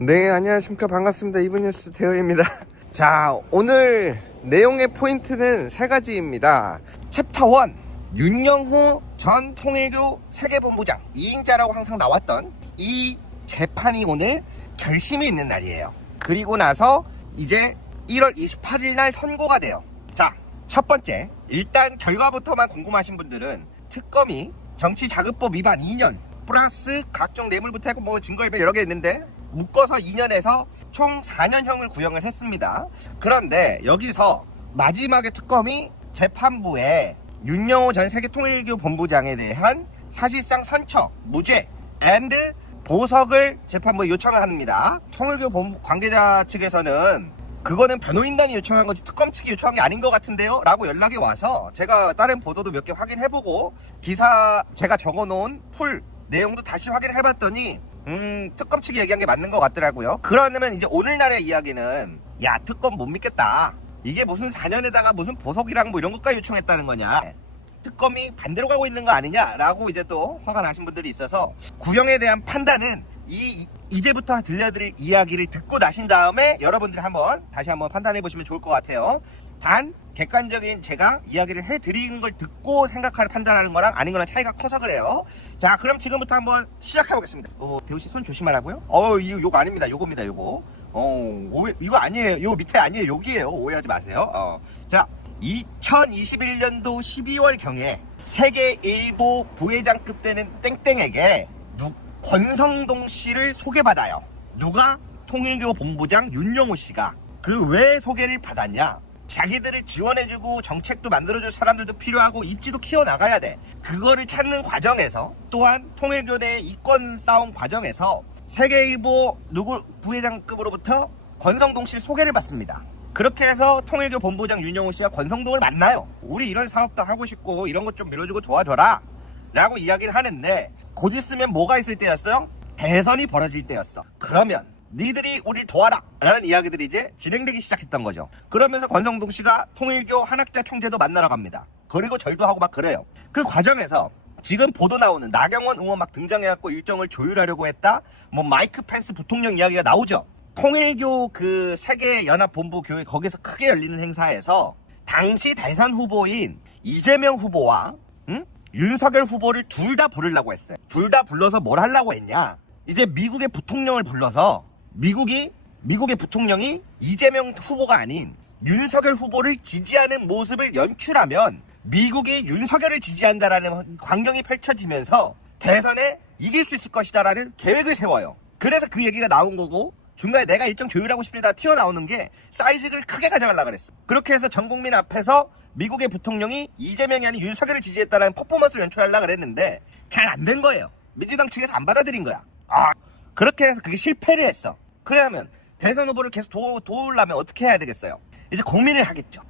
네, 안녕하십니까. 반갑습니다. 이브뉴스 대호입니다. 자, 오늘 내용의 포인트는 세 가지입니다. 챕터 1, 윤영호 전 통일교 세계본부장 2인자라고 항상 나왔던 이 재판이 오늘 결심이 있는 날이에요. 그리고 나서 이제 1월 28일 날 선고가 돼요. 자, 첫 번째, 일단 결과부터만 궁금하신 분들은 특검이 정치자금법 위반 2년 플러스 각종 뇌물부터 해고 뭐 증거인멸 여러 개 있는데 묶어서 2년에서 총 4년형을 구형을 했습니다. 그런데 여기서 마지막에 특검이 재판부에 윤영호 전 세계통일교 본부장에 대한 사실상 선처, 무죄 앤드 보석을 재판부에 요청을 합니다. 통일교 본부 관계자 측에서는 그거는 변호인단이 요청한 거지 특검 측이 요청한 게 아닌 것 같은데요? 라고 연락이 와서 제가 다른 보도도 몇 개 확인해보고 기사 제가 적어놓은 풀 내용도 다시 확인을 해봤더니 특검 측이 얘기한 게 맞는 것 같더라고요. 그러면 이제 오늘날의 이야기는 야, 특검 못 믿겠다. 이게 무슨 4년에다가 무슨 보석이랑 뭐 이런 것까지 요청했다는 거냐. 특검이 반대로 가고 있는 거 아니냐라고 이제 또 화가 나신 분들이 있어서 구형에 대한 판단은 이제부터 들려드릴 이야기를 듣고 나신 다음에 여러분들이 다시 한번 판단해 보시면 좋을 것 같아요. 단 객관적인 제가 이야기를 해드리는 걸 듣고 생각하는 판단하는 거랑 아닌 거랑 차이가 커서 그래요. 자, 그럼 지금부터 한번 시작해 보겠습니다. 대우씨 손 조심하라고요? 이거 요거 아닙니다. 요겁니다. 요거. 이거 아니에요. 요 밑에 아니에요. 여기에요. 오해하지 마세요. 자, 2021년도 12월경에 세계일보 부회장급 되는 땡땡에게 권성동 씨를 소개받아요. 누가? 통일교 본부장 윤영호 씨가. 그 왜 소개를 받았냐? 자기들을 지원해주고 정책도 만들어줄 사람들도 필요하고 입지도 키워나가야 돼. 그거를 찾는 과정에서 또한 통일교 내 이권 싸움 과정에서 세계일보 부회장급으로부터 권성동 씨를 소개를 받습니다. 그렇게 해서 통일교 본부장 윤영호 씨가 권성동을 만나요. 우리 이런 사업도 하고 싶고 이런 것 좀 밀어주고 도와줘라 라고 이야기를 하는데 곧 있으면 뭐가 있을 때였어요? 대선이 벌어질 때였어. 그러면 니들이 우리 도와라 라는 이야기들이 이제 진행되기 시작했던 거죠. 그러면서 권성동 씨가 통일교 한학자 총재도 만나러 갑니다. 그리고 절도 하고 막 그래요. 그 과정에서 지금 보도 나오는 나경원 의원 막 등장해갖고 일정을 조율하려고 했다, 뭐 마이크 펜스 부통령 이야기가 나오죠. 통일교 그 세계연합본부 교회 거기서 크게 열리는 행사에서 당시 대선 후보인 이재명 후보와 윤석열 후보를 둘 다 부르려고 했어요. 둘 다 불러서 뭘 하려고 했냐, 이제 미국의 부통령을 불러서 미국의 부통령이 이재명 후보가 아닌 윤석열 후보를 지지하는 모습을 연출하면 미국이 윤석열을 지지한다라는 광경이 펼쳐지면서 대선에 이길 수 있을 것이다 라는 계획을 세워요. 그래서 그 얘기가 나온 거고, 중간에 내가 일정 조율하고 싶습니다 튀어나오는 게 사이즈를 크게 가져가려고 그랬어. 그렇게 해서 전 국민 앞에서 미국의 부통령이 이재명이 아닌 윤석열을 지지했다라는 퍼포먼스를 연출하려고 그랬는데 잘 안 된 거예요. 민주당 측에서 안 받아들인 거야. 그렇게 해서 그게 실패를 했어. 그러면 대선 후보를 계속 도우려면 어떻게 해야 되겠어요? 이제 고민을 하겠죠.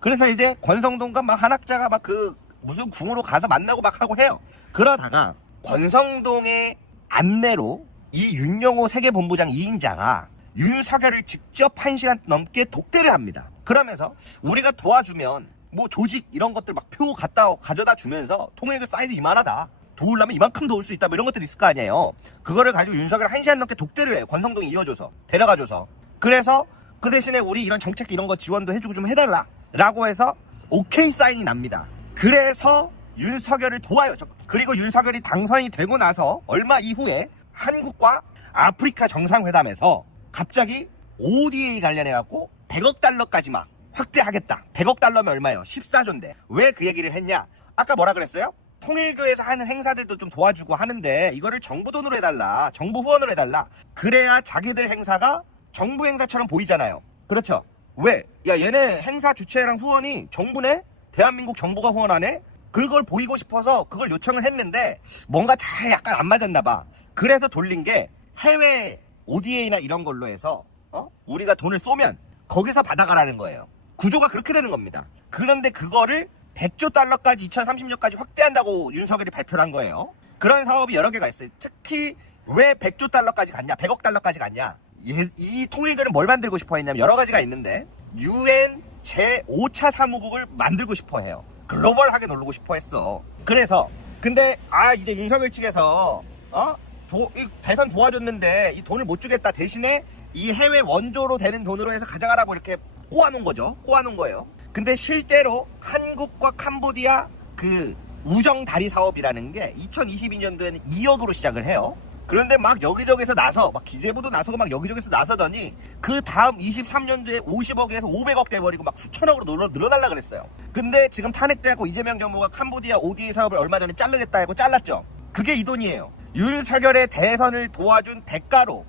그래서 이제 권성동과 막 한학자가 막 그 무슨 궁으로 가서 만나고 막 하고 해요. 그러다가 권성동의 안내로 이 윤영호 세계본부장 2인자가 윤석열을 직접 1시간 넘게 독대를 합니다. 그러면서 우리가 도와주면 뭐 조직 이런 것들 막 표 가져다 주면서 통일교 사이즈 이만하다, 도우려면 이만큼 도울 수 있다, 뭐 이런 것들이 있을 거 아니에요. 그거를 가지고 윤석열 1시간 넘게 독대를 해요. 권성동이 이어줘서 데려가줘서. 그래서 그 대신에 우리 이런 정책 이런 거 지원도 해주고 좀 해달라 라고 해서 오케이 사인이 납니다. 그래서 윤석열을 도와요. 그리고 윤석열이 당선이 되고 나서 얼마 이후에 한국과 아프리카 정상회담에서 갑자기 ODA 관련해갖고 100억 달러까지 막 확대하겠다. 100억 달러면 얼마예요? 14조인데. 왜 그 얘기를 했냐? 아까 뭐라 그랬어요? 통일교에서 하는 행사들도 좀 도와주고 하는데 이거를 정부 돈으로 해달라, 정부 후원으로 해달라. 그래야 자기들 행사가 정부 행사처럼 보이잖아요. 그렇죠? 왜? 야, 얘네 행사 주최랑 후원이 정부네? 대한민국 정부가 후원하네? 그걸 보이고 싶어서 그걸 요청을 했는데 뭔가 잘 약간 안 맞았나 봐. 그래서 돌린 게 해외 ODA나 이런 걸로 해서 우리가 돈을 쏘면 거기서 받아가라는 거예요. 구조가 그렇게 되는 겁니다. 그런데 그거를 100조 달러까지 2030년까지 확대한다고 윤석열이 발표를 한 거예요. 그런 사업이 여러 개가 있어요. 특히 왜 100조 달러까지 갔냐, 100억 달러까지 갔냐, 이 통일교는 뭘 만들고 싶어 했냐면 여러 가지가 있는데 UN 제5차 사무국을 만들고 싶어 해요. 글로벌하게 놀고 싶어 했어. 그래서 근데 이제 윤석열 측에서 이 대선 도와줬는데 이 돈을 못 주겠다, 대신에 이 해외 원조로 되는 돈으로 해서 가져가라고 이렇게 꼬아놓은 거죠. 꼬아놓은 거예요. 근데 실제로 한국과 캄보디아 그 우정 다리 사업이라는 게 2022년도에는 2억으로 시작을 해요. 그런데 막 여기저기서 나서 막 기재부도 나서고 막 여기저기서 나서더니 그 다음 23년도에 50억에서 500억 돼버리고 막 수천억으로 늘어날라 그랬어요. 근데 지금 탄핵되고 이재명 정부가 캄보디아 ODA 사업을 얼마 전에 자르겠다 하고 잘랐죠. 그게 이 돈이에요. 윤석열의 대선을 도와준 대가로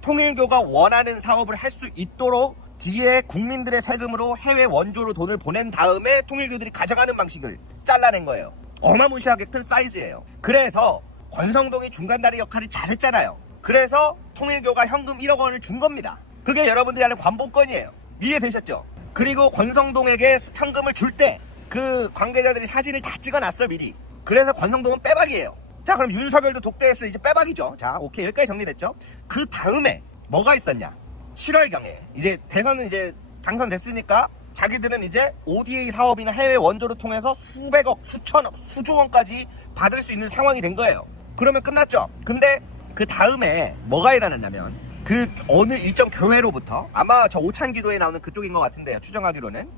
통일교가 원하는 사업을 할 수 있도록 뒤에 국민들의 세금으로 해외 원조로 돈을 보낸 다음에 통일교들이 가져가는 방식을 잘라낸 거예요. 어마무시하게 큰 사이즈예요. 그래서 권성동이 중간다리 역할을 잘했잖아요. 그래서 통일교가 현금 1억 원을 준 겁니다. 그게 여러분들이 아는 관본권이에요. 이해되셨죠? 그리고 권성동에게 현금을 줄 때 그 관계자들이 사진을 다 찍어놨어, 미리. 그래서 권성동은 빼박이에요. 자, 그럼 윤석열도 독대했어. 이제 빼박이죠. 자, 오케이. 여기까지 정리됐죠? 그 다음에 뭐가 있었냐? 7월경에 이제 대선은 이제 당선됐으니까 자기들은 이제 ODA 사업이나 해외 원조를 통해서 수백억, 수천억, 수조 원까지 받을 수 있는 상황이 된 거예요. 그러면 끝났죠. 근데 그 다음에 뭐가 일어났냐면 그 어느 일정 교회로부터 아마 저 오찬기도에 나오는 그쪽인 것 같은데요. 추정하기로는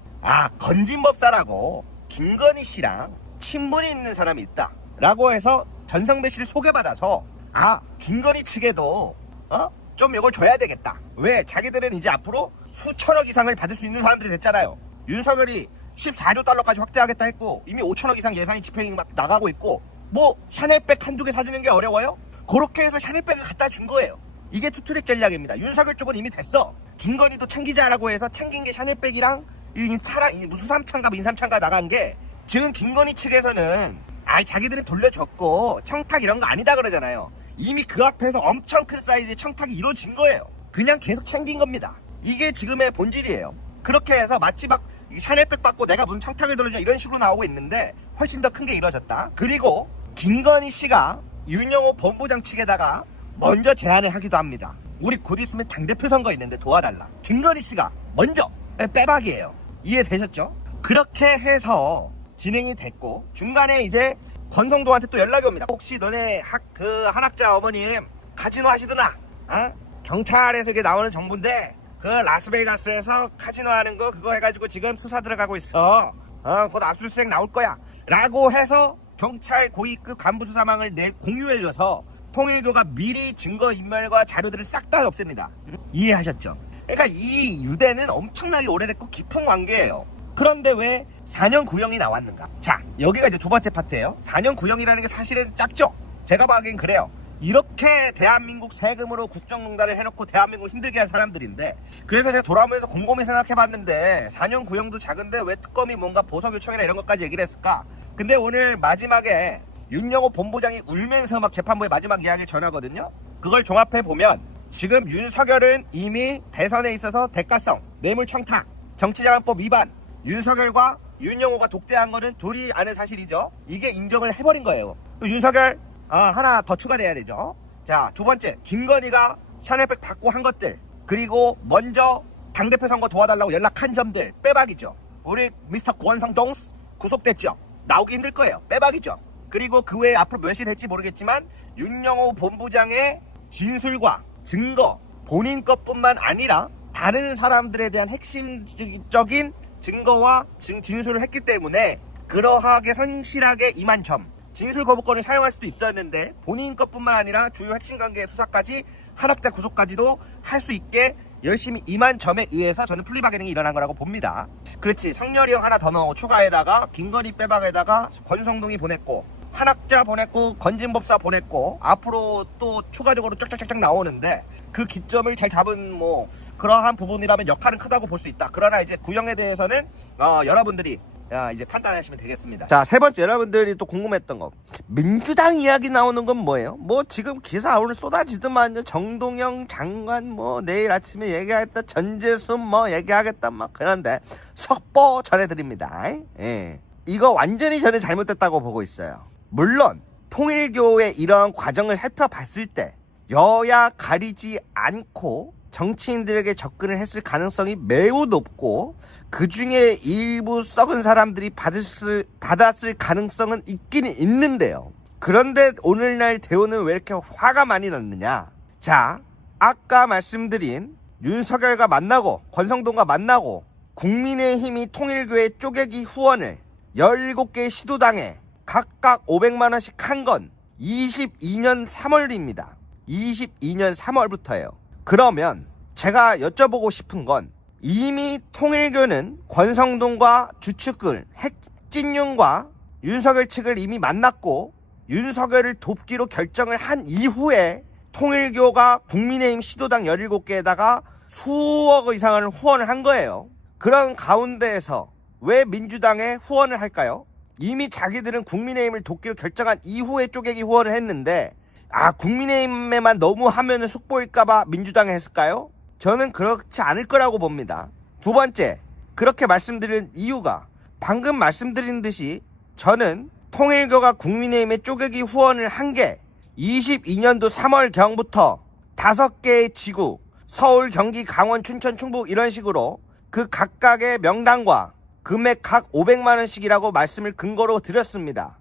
건진법사라고 김건희 씨랑 친분이 있는 사람이 있다 라고 해서 전성배 씨를 소개받아서 김건희 측에도 좀 이걸 줘야 되겠다. 왜? 자기들은 이제 앞으로 수천억 이상을 받을 수 있는 사람들이 됐잖아요. 윤석열이 14조 달러까지 확대하겠다 했고 이미 5천억 이상 예산이 집행이 막 나가고 있고 뭐 샤넬백 한두 개 사주는 게 어려워요? 그렇게 해서 샤넬백을 갖다 준 거예요. 이게 투트랙 전략입니다. 윤석열 쪽은 이미 됐어. 김건희도 챙기자라고 해서 챙긴 게 샤넬백이랑 차랑 수삼차인가 인삼차인가 나간 게 지금 김건희 측에서는 자기들은 돌려줬고 청탁 이런 거 아니다 그러잖아요. 이미 그 앞에서 엄청 큰 사이즈의 청탁이 이루어진 거예요. 그냥 계속 챙긴 겁니다. 이게 지금의 본질이에요. 그렇게 해서 마치 막 샤넬백 받고 내가 무슨 청탁을 들어주냐 이런 식으로 나오고 있는데 훨씬 더 큰 게 이루어졌다. 그리고 김건희 씨가 윤영호 본부장 측에다가 먼저 제안을 하기도 합니다. 우리 곧 있으면 당대표 선거 있는데 도와달라. 김건희 씨가 먼저 빼박이에요. 이해되셨죠? 그렇게 해서 진행이 됐고 중간에 이제 권성동한테 또 연락이 옵니다. 혹시 너네 한학자 어머님 카지노 하시더나? 경찰에서 이게 나오는 정보인데 그 라스베이거스에서 카지노 하는 거 그거 해가지고 지금 수사 들어가고 있어. 곧 압수수색 나올 거야 라고 해서 경찰 고위급 간부 수사망을 공유해줘서 통일교가 미리 증거인멸과 자료들을 싹 다 없앱니다. 이해하셨죠? 그러니까 이 유대는 엄청나게 오래됐고 깊은 관계예요. 그런데 왜 4년 구형이 나왔는가? 자, 여기가 이제 두 번째 파트예요. 4년 구형이라는 게 사실은 작죠? 제가 보기엔 그래요. 이렇게 대한민국 세금으로 국정농단을 해놓고 대한민국 힘들게 한 사람들인데 그래서 제가 돌아오면서 곰곰이 생각해봤는데 4년 구형도 작은데 왜 특검이 뭔가 보석 요청이나 이런 것까지 얘기를 했을까? 근데 오늘 마지막에 윤영호 본부장이 울면서 막 재판부의 마지막 이야기를 전하거든요. 그걸 종합해보면 지금 윤석열은 이미 대선에 있어서 대가성, 뇌물청탁, 정치자금법 위반, 윤석열과 윤영호가 독대한 거는 둘이 아는 사실이죠. 이게 인정을 해버린 거예요. 또 윤석열 하나 더 추가돼야 되죠. 자, 두 번째 김건희가 샤넬백 받고 한 것들 그리고 먼저 당대표 선거 도와달라고 연락한 점들 빼박이죠. 우리 미스터 권성동스 구속됐죠. 나오기 힘들 거예요. 빼박이죠. 그리고 그 외에 앞으로 몇이 될지 모르겠지만 윤영호 본부장의 진술과 증거 본인 것뿐만 아니라 다른 사람들에 대한 핵심적인 증거와 진술을 했기 때문에 그러하게 성실하게 임한 점 진술 거부권을 사용할 수도 있었는데 본인 것뿐만 아니라 주요 핵심 관계의 수사까지 한학자 구속까지도 할 수 있게 열심히 임한 점에 의해서 저는 플리바게닝이 일어난 거라고 봅니다. 그렇지, 성렬이 형 하나 더 넣어 추가에다가 김건희 빼박에다가 권성동이 보냈고 한학자 보냈고 건진법사 보냈고 앞으로 또 추가적으로 쫙쫙쫙쫙 나오는데 그 기점을 잘 잡은 뭐 그러한 부분이라면 역할은 크다고 볼 수 있다. 그러나 이제 구형에 대해서는 여러분들이 이제 판단하시면 되겠습니다. 자, 세 번째 여러분들이 또 궁금했던 거 민주당 이야기 나오는 건 뭐예요? 뭐 지금 기사 오늘 쏟아지더만 정동영 장관 뭐 내일 아침에 얘기하겠다 전재순 뭐 얘기하겠다 막 그런데 속보 전해드립니다. 이거 완전히 저는 잘못됐다고 보고 있어요. 물론 통일교의 이러한 과정을 살펴봤을 때 여야 가리지 않고 정치인들에게 접근을 했을 가능성이 매우 높고 그 중에 일부 썩은 사람들이 받았을 가능성은 있기는 있는데요. 그런데 오늘날 대우는 왜 이렇게 화가 많이 났느냐? 자, 아까 말씀드린 윤석열과 만나고 권성동과 만나고 국민의힘이 통일교의 쪼개기 후원을 17개의 시도당에 각각 500만원씩 한 건 22년 3월입니다. 22년 3월부터예요. 그러면 제가 여쭤보고 싶은 건 이미 통일교는 권성동과 주축을 핵진윤과 윤석열 측을 이미 만났고 윤석열을 돕기로 결정을 한 이후에 통일교가 국민의힘 시도당 17개에다가 수억 이상을 후원을 한 거예요. 그런 가운데에서 왜 민주당에 후원을 할까요? 이미 자기들은 국민의힘을 돕기로 결정한 이후에 쪼개기 후원을 했는데 국민의힘에만 너무 하면은 속보일까봐 민주당에 했을까요? 저는 그렇지 않을 거라고 봅니다. 두 번째, 그렇게 말씀드린 이유가 방금 말씀드린 듯이 저는 통일교가 국민의힘에 쪼개기 후원을 한 게 22년도 3월경부터 5개의 지구, 서울, 경기, 강원, 춘천, 충북 이런 식으로 그 각각의 명단과 금액 각 500만원씩이라고 말씀을 근거로 드렸습니다.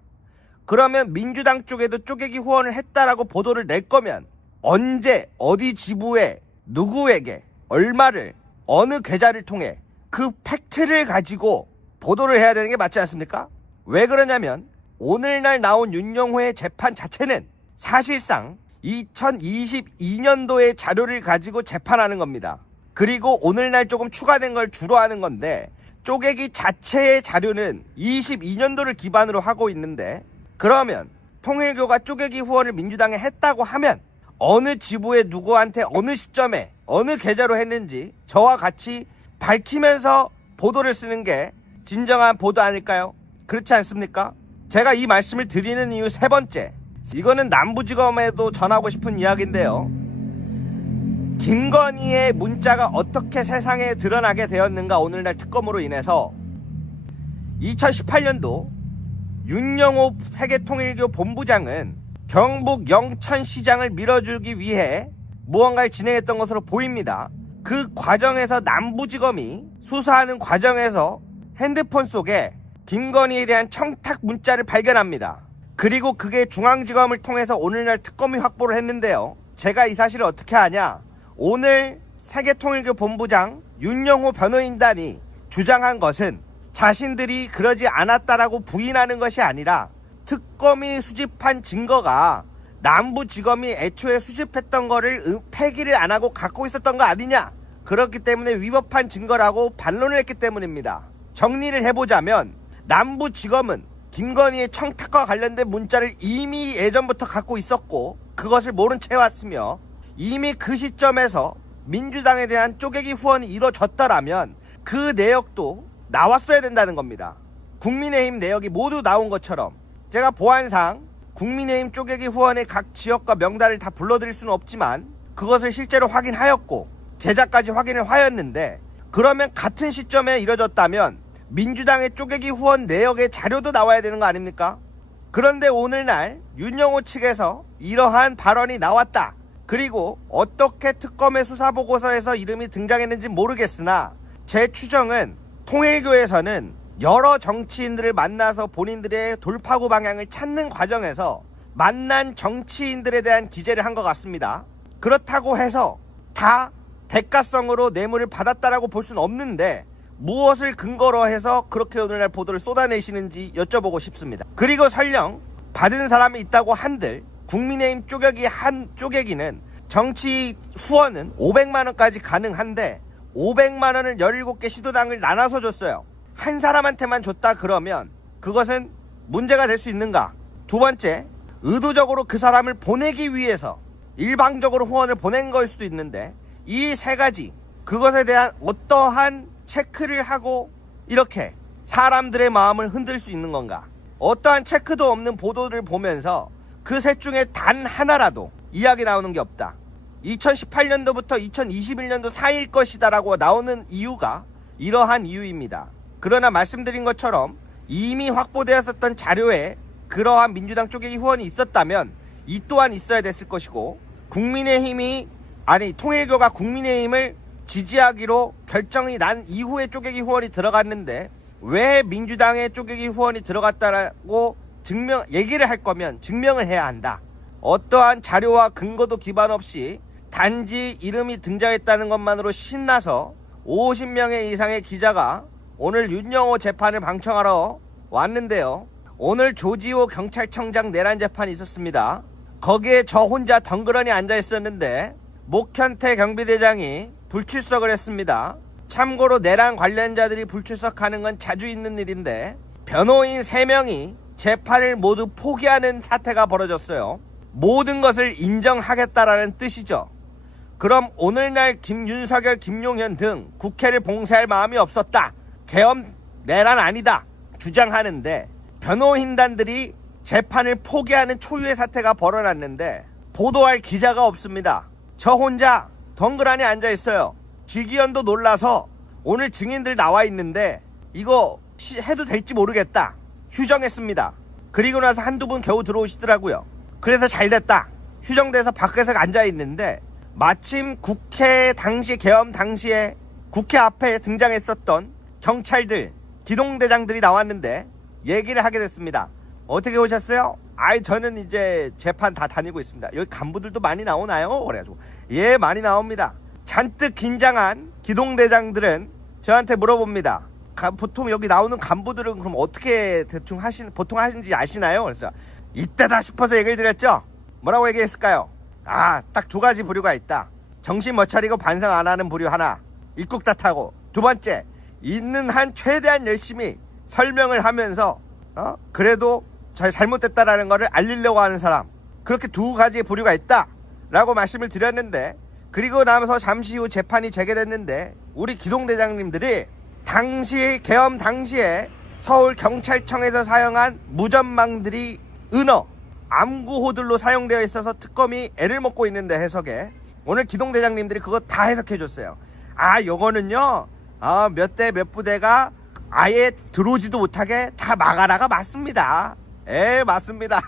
그러면 민주당 쪽에도 쪼개기 후원을 했다라고 보도를 낼 거면 언제, 어디 지부에, 누구에게, 얼마를, 어느 계좌를 통해 그 팩트를 가지고 보도를 해야 되는 게 맞지 않습니까? 왜 그러냐면 오늘날 나온 윤영호의 재판 자체는 사실상 2022년도의 자료를 가지고 재판하는 겁니다. 그리고 오늘날 조금 추가된 걸 주로 하는 건데 쪼개기 자체의 자료는 22년도를 기반으로 하고 있는데 그러면 통일교가 쪼개기 후원을 민주당에 했다고 하면 어느 지부에 누구한테 어느 시점에 어느 계좌로 했는지 저와 같이 밝히면서 보도를 쓰는 게 진정한 보도 아닐까요? 그렇지 않습니까? 제가 이 말씀을 드리는 이유 세 번째, 이거는 남부지검에도 전하고 싶은 이야기인데요. 김건희의 문자가 어떻게 세상에 드러나게 되었는가 오늘날 특검으로 인해서 2018년도 윤영호 세계통일교 본부장은 경북 영천시장을 밀어주기 위해 무언가를 진행했던 것으로 보입니다. 그 과정에서 남부지검이 수사하는 과정에서 핸드폰 속에 김건희에 대한 청탁 문자를 발견합니다. 그리고 그게 중앙지검을 통해서 오늘날 특검이 확보를 했는데요. 제가 이 사실을 어떻게 아냐? 오늘 세계통일교 본부장 윤영호 변호인단이 주장한 것은 자신들이 그러지 않았다라고 부인하는 것이 아니라 특검이 수집한 증거가 남부지검이 애초에 수집했던 거를 폐기를 안 하고 갖고 있었던 거 아니냐? 그렇기 때문에 위법한 증거라고 반론을 했기 때문입니다. 정리를 해보자면 남부지검은 김건희의 청탁과 관련된 문자를 이미 예전부터 갖고 있었고 그것을 모른 채 왔으며 이미 그 시점에서 민주당에 대한 쪼개기 후원이 이루어졌더라면 그 내역도 나왔어야 된다는 겁니다. 국민의힘 내역이 모두 나온 것처럼 제가 보안상 국민의힘 쪼개기 후원의 각 지역과 명단을 다 불러드릴 수는 없지만 그것을 실제로 확인하였고 계좌까지 확인을 하였는데 그러면 같은 시점에 이뤄졌다면 민주당의 쪼개기 후원 내역의 자료도 나와야 되는 거 아닙니까? 그런데 오늘날 윤영호 측에서 이러한 발언이 나왔다. 그리고 어떻게 특검의 수사보고서에서 이름이 등장했는지 모르겠으나 제 추정은 통일교에서는 여러 정치인들을 만나서 본인들의 돌파구 방향을 찾는 과정에서 만난 정치인들에 대한 기재를 한 것 같습니다. 그렇다고 해서 다 대가성으로 뇌물을 받았다라고 볼 수는 없는데 무엇을 근거로 해서 그렇게 오늘날 보도를 쏟아내시는지 여쭤보고 싶습니다. 그리고 설령 받은 사람이 있다고 한들 국민의힘 쪼개기는 정치 후원은 500만원까지 가능한데 500만원을 17개 시도당을 나눠서 줬어요. 한 사람한테만 줬다 그러면 그것은 문제가 될 수 있는가? 두 번째, 의도적으로 그 사람을 보내기 위해서 일방적으로 후원을 보낸 걸 수도 있는데 이 세 가지 그것에 대한 어떠한 체크를 하고 이렇게 사람들의 마음을 흔들 수 있는 건가? 어떠한 체크도 없는 보도를 보면서 그 셋 중에 단 하나라도 이야기 나오는 게 없다. 2018년도부터 2021년도 사이일 것이다 라고 나오는 이유가 이러한 이유입니다. 그러나 말씀드린 것처럼 이미 확보되었었던 자료에 그러한 민주당 쪼개기 후원이 있었다면 이 또한 있어야 됐을 것이고 통일교가 국민의힘을 지지하기로 결정이 난 이후에 쪼개기 후원이 들어갔는데 왜 민주당의 쪼개기 후원이 들어갔다라고 얘기를 할 거면 증명을 해야 한다. 어떠한 자료와 근거도 기반 없이 단지 이름이 등장했다는 것만으로 신나서 50명의 이상의 기자가 오늘 윤영호 재판을 방청하러 왔는데요. 오늘 조지호 경찰청장 내란 재판이 있었습니다. 거기에 저 혼자 덩그러니 앉아 있었는데 목현태 경비대장이 불출석을 했습니다. 참고로 내란 관련자들이 불출석하는 건 자주 있는 일인데 변호인 3명이 재판을 모두 포기하는 사태가 벌어졌어요. 모든 것을 인정하겠다라는 뜻이죠. 그럼 오늘날 윤석열, 김용현 등 국회를 봉쇄할 마음이 없었다. 계엄 내란 아니다. 주장하는데 변호인단들이 재판을 포기하는 초유의 사태가 벌어졌는데 보도할 기자가 없습니다. 저 혼자 덩그러니 앉아 있어요. 지기현도 놀라서 오늘 증인들 나와 있는데 이거 해도 될지 모르겠다. 휴정했습니다. 그리고 나서 한두 분 겨우 들어오시더라고요. 그래서 잘됐다. 휴정돼서 밖에서 앉아 있는데 마침 국회 당시 계엄 당시에 국회 앞에 등장했었던 경찰들, 기동대장들이 나왔는데 얘기를 하게 됐습니다. 어떻게 오셨어요? 저는 이제 재판 다 다니고 있습니다. 여기 간부들도 많이 나오나요? 그래가지고 예, 많이 나옵니다. 잔뜩 긴장한 기동대장들은 저한테 물어봅니다. 보통 여기 나오는 간부들은 그럼 어떻게 보통 하시는지 아시나요? 그래서 이때다 싶어서 얘기를 드렸죠. 뭐라고 얘기했을까요? 딱 2가지 부류가 있다. 정신 못 차리고 반성 안 하는 부류 하나, 입국 탓하고. 2번째, 있는 한 최대한 열심히 설명을 하면서 그래도 잘못됐다라는 거를 알리려고 하는 사람. 그렇게 2가지의 부류가 있다 라고 말씀을 드렸는데, 그리고 나서 잠시 후 재판이 재개됐는데 우리 기동대장님들이 당시 계엄 당시에 서울경찰청에서 사용한 무전망들이 암구호들로 사용되어 있어서 특검이 애를 먹고 있는데, 해석에 오늘 기동대장님들이 그거 다 해석해줬어요. 요거는요 몇 대 몇 부대가 아예 들어오지도 못하게 다 막아라가 맞습니다. 맞습니다.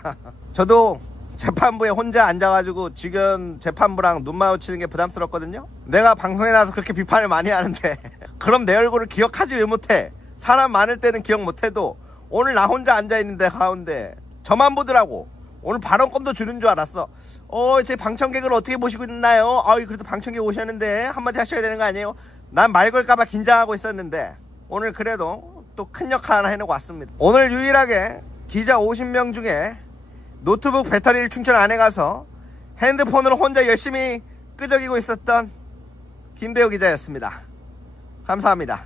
저도 재판부에 혼자 앉아가지고 지금 재판부랑 눈 마주치는 게 부담스럽거든요. 내가 방송에 나와서 그렇게 비판을 많이 하는데 그럼 내 얼굴을 기억하지 왜 못해? 사람 많을 때는 기억 못해도 오늘 나 혼자 앉아있는데 가운데 저만 보더라고. 오늘 발언권도 주는 줄 알았어. 제 방청객을 어떻게 모시고 있나요? 그래도 방청객 오셨는데 한마디 하셔야 되는 거 아니에요? 난 말 걸까봐 긴장하고 있었는데 오늘 그래도 또 큰 역할 하나 해놓고 왔습니다. 오늘 유일하게 기자 50명 중에 노트북 배터리를 충전 안 해가서 핸드폰으로 혼자 열심히 끄적이고 있었던 김대호 기자였습니다. 감사합니다.